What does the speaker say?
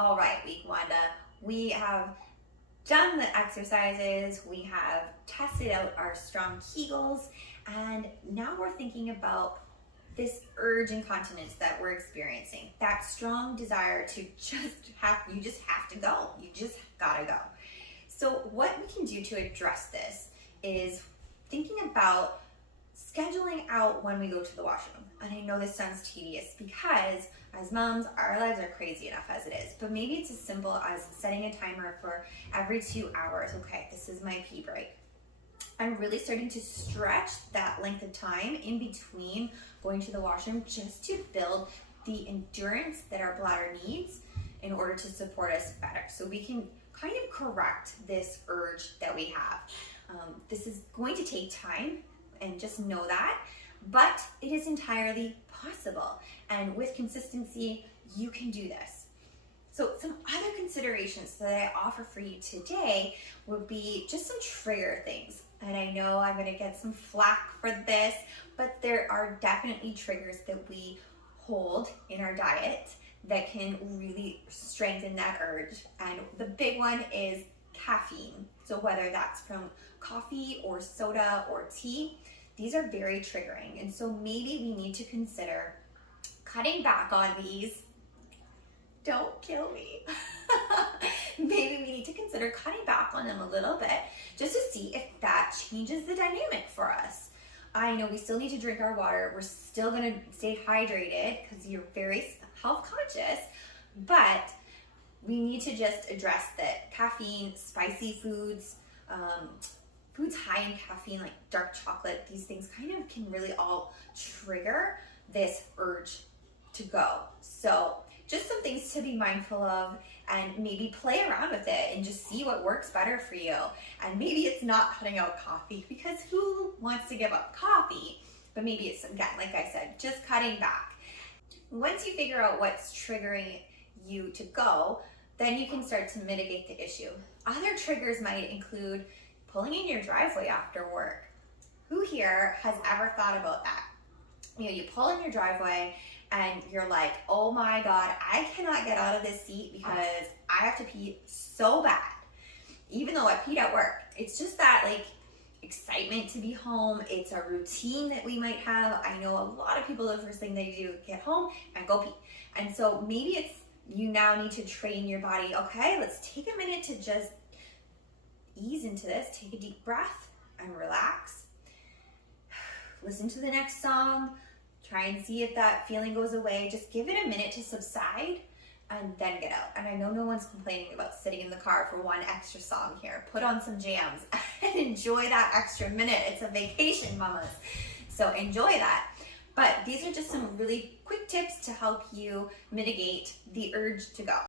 All right, week Wanda, we have done the exercises, we have tested out our strong Kegels, and now we're thinking about this urge incontinence that we're experiencing, that strong desire to you just have to go, you just gotta go. So what we can do to address this is thinking about scheduling out when we go to the washroom. And I know this sounds tedious because as moms, our lives are crazy enough as it is, but maybe it's as simple as setting a timer for every 2 hours. Okay, this is my pee break. I'm really starting to stretch that length of time in between going to the washroom just to build the endurance that our bladder needs in order to support us better. So we can kind of correct this urge that we have. This is going to take time, and just know that, but it is entirely possible. And with consistency, you can do this. So some other considerations that I offer for you today would be just some trigger things. And I know I'm gonna get some flack for this, but there are definitely triggers that we hold in our diet that can really strengthen that urge. And the big one is caffeine. So whether that's from coffee or soda or tea, these are very triggering. And so maybe we need to consider cutting back on these. Don't kill me. Maybe we need to consider cutting back on them a little bit just to see if that changes the dynamic for us. I know we still need to drink our water. We're still gonna stay hydrated because you're very health conscious, but we need to just address that caffeine, spicy foods, foods high in caffeine like dark chocolate, these things kind of can really all trigger this urge to go. So just some things to be mindful of, and maybe play around with it and just see what works better for you. And maybe it's not cutting out coffee, because who wants to give up coffee? But maybe it's, again, like I said, just cutting back. Once you figure out what's triggering you to go, then you can start to mitigate the issue. Other triggers might include pulling in your driveway after work. Who here has ever thought about that? You know, you pull in your driveway and you're like, oh my God, I cannot get out of this seat because I have to pee so bad, even though I peed at work. It's just that like excitement to be home. It's a routine that we might have. I know a lot of people, the first thing they do, get home and go pee. And so maybe it's, you now need to train your body, okay, let's take a minute to just ease into this, take a deep breath and relax. Listen to the next song, try and see if that feeling goes away. Just give it a minute to subside and then get out. And I know no one's complaining about sitting in the car for one extra song here. Put on some jams and enjoy that extra minute. It's a vacation, mamas. So enjoy that. But these are just some really quick tips to help you mitigate the urge to go.